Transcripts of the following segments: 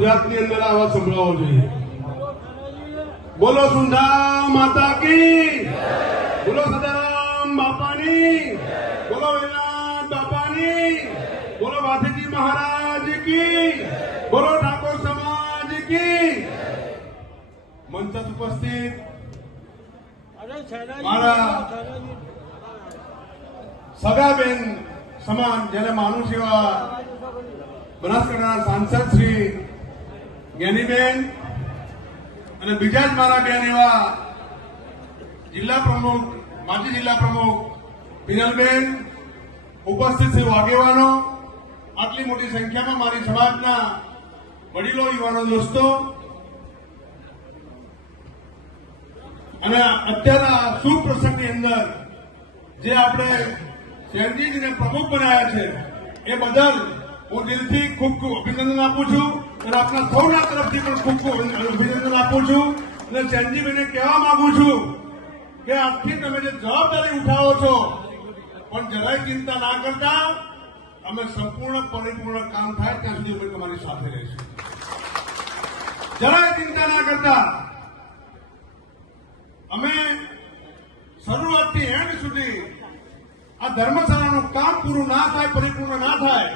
ગુજરાતની અંદર આવા સંભળાવો જોઈએ. બોલો સુંધા માતા કી, બોલો સદારામ બાપાની, બોલો વેલનાથ બાપાની, બોલો વાઘજી મહારાજ કી, બોલો ઠાકોર સમાજ કી. મંચ ઉપસ્થિત મારા સગાબેન સમાન જેને માનું સેવા બનાસકાંઠાના સાંસદ શ્રી જ્ઞાનીબેન અને બીજા જ મારા બેન એવા જિલ્લા પ્રમુખ, માજી જિલ્લા પ્રમુખ પિનલબેન, ઉપસ્થિત શ્રી આગેવાનો, આટલી મોટી સંખ્યામાં મારી સમાજના વડીલો, યુવાનો, દોસ્તો અને અત્યારના શુભ પ્રસંગની અંદર જે આપણે શેરજીજીને પ્રમુખ બનાવ્યા છે એ બદલ હું દિલથી ખૂબ ખૂબ અભિનંદન આપું છું અને આપના સૌના તરફથી પણ ખૂબ ખૂબ અભિનંદન આપું છું. અને ચેનજીભાઈને કહેવા માંગુ છું કે આજથી તમે જે જવાબદારી ઉઠાવો છો પણ જરાય ચિંતા ના કરતા, અમે સંપૂર્ણ પરિપૂર્ણ કામ થાય ત્યાં સુધી અમે તમારી સાથે રહીશું. જરાય ચિંતા ના કરતા. અમે શરૂઆતથી એન્ડ સુધી આ ધર્મશાળાનું કામ પૂરું ના થાય, પરિપૂર્ણ ના થાય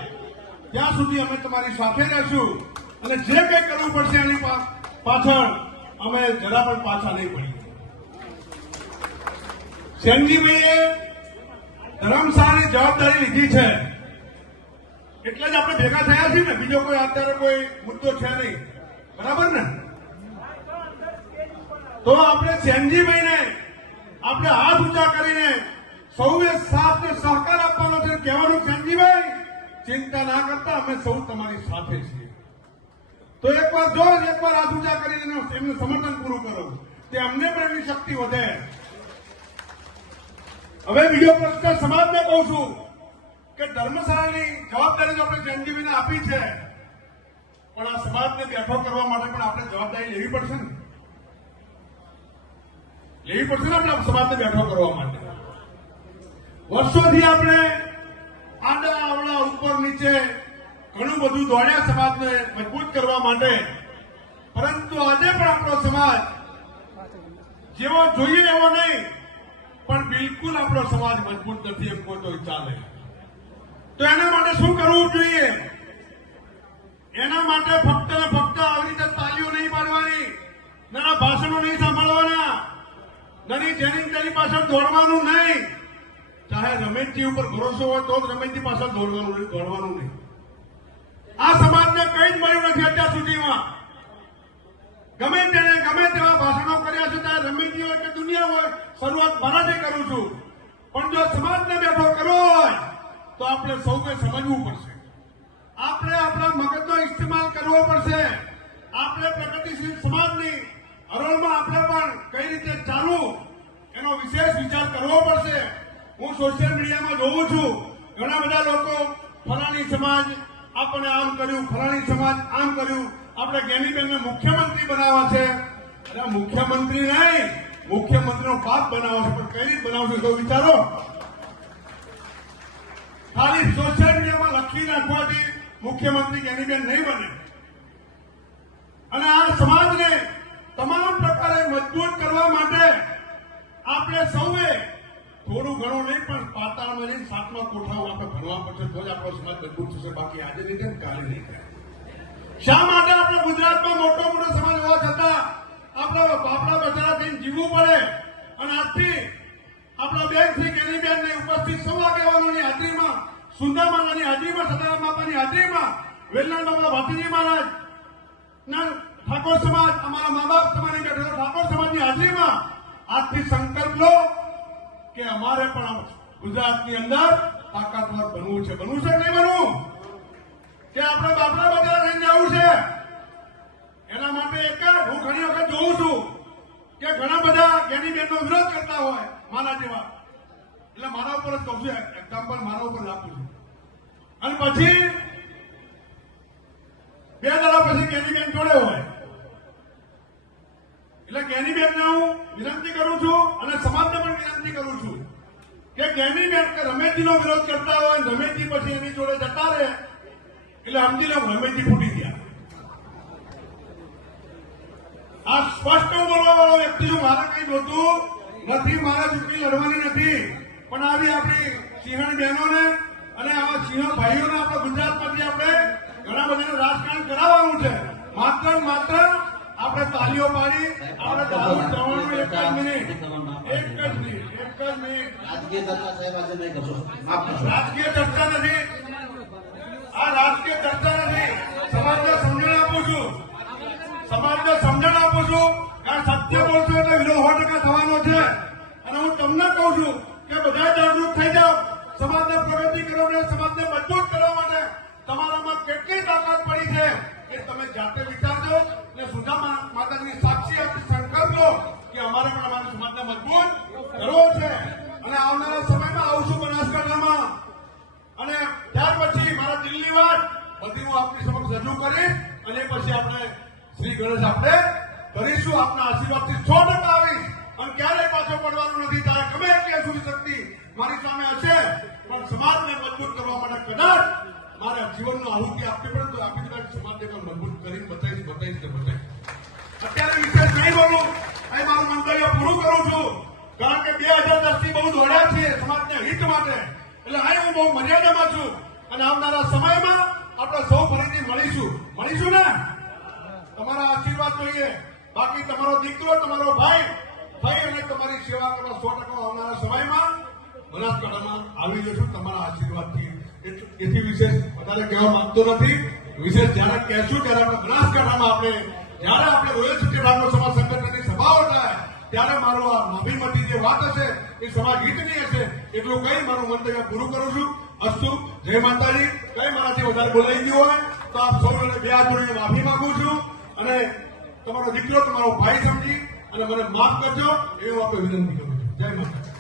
ત્યાં સુધી અમે તમારી સાથે રહેશું અને જે કંઈ કરવું પડશે એની પાછળ અમે જરા પણ પાછા નહીં પડીએ. સેનજીભાઈએ ધર્મશાળાની જવાબદારી લીધી છે એટલે જ આપણે ભેગા થયા છીએ ને, બીજો કોઈ અત્યારે કોઈ મુદ્દો છે નહીં, બરાબર ને? તો આપણે સેનજીભાઈને આપણે હાથ ઊંચા કરીને સૌએ સાથ ને સહકાર આપવાનો છે. કહેવાનું સેનજીભાઈ ચિંતા ના કરતા, અમે સૌ તમારી સાથે છીએ. તો એકવાર જો એકવાર હાથ ઊંચા કરીને એમને સમર્થન પૂરું કરો, તે અમને પણ એની શક્તિ વધે. હવે બીજો પ્રશ્ન સમાજને કહું છું કે ધર્મશાળાની જવાબદારી આપણે સેનજીભાઈને આપી છે, પણ આ સમાજને બેઠો કરવા માટે પણ આપણે જવાબદારી લેવી પડશે ને, લેવી પડશે ને આપણે સમાજને બેઠો કરવા માટે. વર્ષોથી આપણે આડા આવડા ઉપર નીચે ઘણું બધું દોડ્યા સમાજને મજબૂત કરવા માટે, પરંતુ આજે પણ આપણો સમાજ જેવો જોઈએ એવો નહીં, પણ બિલકુલ આપણો સમાજ મજબૂત નથી એમ કોઈ તો ચાલે. તો એના માટે શું કરવું જોઈએ? એના માટે ફક્ત ને ફક્ત આવી રીતે તાલીઓ નહીં પાડવાની, નાના ભાષણો નહીં સાંભળવાના, નાની જેની તેની પાછળ દોડવાનું નહીં. ચાહે રમેશજી ઉપર ભરોસો હોય તો જ રમેશજી પાછળ દોડવાનું નહીં. આ સમાજને કંઈ જ મળ્યું નથી અત્યાર સુધીમાં. ગમે તેને ગમે તેવા ભાષણો કર્યા છે, ત્યારે રમેશજી હોય કે દુનિયા હોય, શરૂઆત મારાથી કરું છું. પણ જો સમાજને બેઠો કરવો હોય તો આપણે સૌએ સમજવું પડશે. આપણે આપણા મગજનો ઇસ્તેમાલ કરવો પડશે. આપણે પ્રગતિશીલ સમાજની હરોળમાં આપણે પણ કઈ રીતે ચાલવું એનો વિશેષ વિચાર કરવો પડશે. હું સોશિયલ મીડિયામાં જોઉં છું, ઘણા બધા લોકો ફલાણી સમાજ આપણને આમ કર્યું, ફલાણી સમાજ આમ કર્યું, આપણે જ્ઞાનીબેનને મુખ્યમંત્રી બનાવવા છે. અરે મુખ્યમંત્રી નહીં, મુખ્યમંત્રીનો બાપ બનાવો છે, પણ કઈ રીતે બનાવશે તો વિચારો. ખાલી સોશિયલ મીડિયામાં લખી નાખવાથી મુખ્યમંત્રી જ્ઞાનીબેન નહીં બને. અને આ સમાજને તમામ પ્રકારે મજબૂત કરવા માટે આપણે સૌએ થોડું ઘણું નહીં પણ પાતાળમાં નહીં, સાતમા કોઠાઓ આપણે ભણવા પડશે, તો જ આપણો સમાજ મજબૂત થશે. બાકી આજે નહીં થાય, કાલે નહીં થાય. શા માટે આપણે ગુજરાતમાં મોટો મોટો સમાજ હોવા છતાં આપણા બાપડા બચારા થઈને જીવવું પડે? અને આજથી આપણા બેન શ્રી જ્ઞાનીબેનને ઉપસ્થિત સૌ આગેવાનોની હાજરીમાં, સુંદરમાની હાજરીમાં, સદારામ બાપાની હાજરીમાં, વેલનાથ બાપા ભાતીજી મહારાજ ના ઠાકોર સમાજ, અમારા મા બાપ સમાજની બેઠેલો ઠાકોર સમાજની હાજરીમાં આજથી સંકલ્પ લો કે અમારે પણ ગુજરાતની અંદર તાકાતવર બનવું છે. બનવું છે નહીં બનવું? કે આપણે બાપડા બજાર રહીને જવું છે? એના માટે એક હું ઘણી વખત જોઉં છું કે ઘણા બધા જ્ઞાનીબેનનો વિરોધ કરતા હોય મારા જેવા, એટલે મારા ઉપર જ કહું છું, એક્ઝામ્પલ મારા ઉપર આપું છું. અને પછી 2 દાડા પછી જ્ઞાનીબેન જોડે હોય એટલે જ્ઞાનીબેનને હું વિનંતી કરું છું અને સમાજને પણ વિનંતી કરું છું કે જ્ઞાનીબેન કે રમેશજીનો વિરોધ કરતા હોય, રમેશજી પછી એની જોડે જતા રહે એટલે સમજી લો રમેશજી ફૂટી ગયા. આ સ્પષ્ટ બોલવા વાળો વ્યક્તિ છું. મારે કઈ જોતું નથી, મારે ચૂંટણી લડવાની નથી. પણ આવી આપણી સિંહણ બહેનોને અને આવા સિંહ ભાઈઓને આપણે ગુજરાતમાંથી આપણે ઘણા બધાને રાજકારણ કરાવવાનું છે. માત્ર ને માત્ર આપણે તાલીઓ પાડી આપણે દારૂ ચડવાનું. એક જ મિનિટ. રાજકીય ચર્ચા સાહેબ આજે નહીં કરશો, માફ કરશો. રાજકીય ચર્ચા નથી, આ રાજકીય ચર્ચા નથી. સમાજને સમજણ આપું છું, સમાજને સમજણ આપું છું. કારણ સત્ય બોલશો એટલે વિરોધ 100% થવાનો છે. અને હું તમને કહું છું કે બધા જાગૃત થઈ જાઓ. સમાજને પ્રગતિ કરવા માટે, સમાજને મજબૂત કરવા માટે તમારામાં કેટલી તાકાત પડી છે એ તમે જાતે વિચારજો. અને સુધા માતાજીની સાક્ષી આપી સંકલ્પ લો કે અમારે પણ અમારા સમાજને મજબૂત કરવો છે. અને આવનારા સમયમાં આવશું બનાસકાંઠામાં. અને ત્યાર પછી મારા દિલની વાત બધી હું આપની સમક્ષ રજૂ કરીશ. અને પછી આપણે શ્રી ગણેશ આપણે કરીશું. આપના આશીર્વાદથી 100% આવીશ. અને ક્યારેય પાછો પડવાનું નથી. ત્યારે ગમે એટલી અસુરી શક્તિ મારી સામે હશે, પણ સમાજને મજબૂત કરવા માટે કદાચ મારે જીવનનો આહુતિ આપવી પડે તો આપી દીધા. સમાજને પણ મજબૂત કરીને બતાવીશ. અત્યારે વિશેષ નહીં બોલું, અહીં મારું મંતવ્ય પૂરું કરું છું. કારણ કે 2010 થી બહુ દોડ્યા છીએ સમાજના હિત માટે. એટલે અહીં હું બહુ મર્યાદામાં છું. અને આવનારા સમયમાં આપણે સૌ ફરીથી મળીશું ને. તમારા આશીર્વાદ જોઈએ. બાકી તમારો દીકરો, તમારો ભાઈ અને તમારી સેવા કરવા 100% આવનારા સમયમાં બનાસકાંઠામાં આવી જશું તમારા આશીર્વાદથી. એથી વિશેષ વધારે કહેવા માંગતો નથી. વિશેષ જયારે કહેશું ત્યારે આપણે બનાસકાંઠામાં જયારે આપણે રોયલ સિટી બ્રાહ્મણ સમાજ સંગઠનની સભાઓ થાય ત્યારે મારું આ નાભીમતી જે વાત હશે એ સમાજ હિતની હશે. એટલું કઈ મારું મંતવ્ય પૂરું કરું છું. અસ્તુ, જય માતાજી. કઈ મારાથી વધારે બોલાઈ ગયું હોય તો આપ સૌને 2 હાથ જોડીને માફી માંગુ છું. અને તમારો દીકરો, તમારો ભાઈ સમજી અને મને માફ કરજો એવું આપણે વિનંતી કરું છું. જય માતા.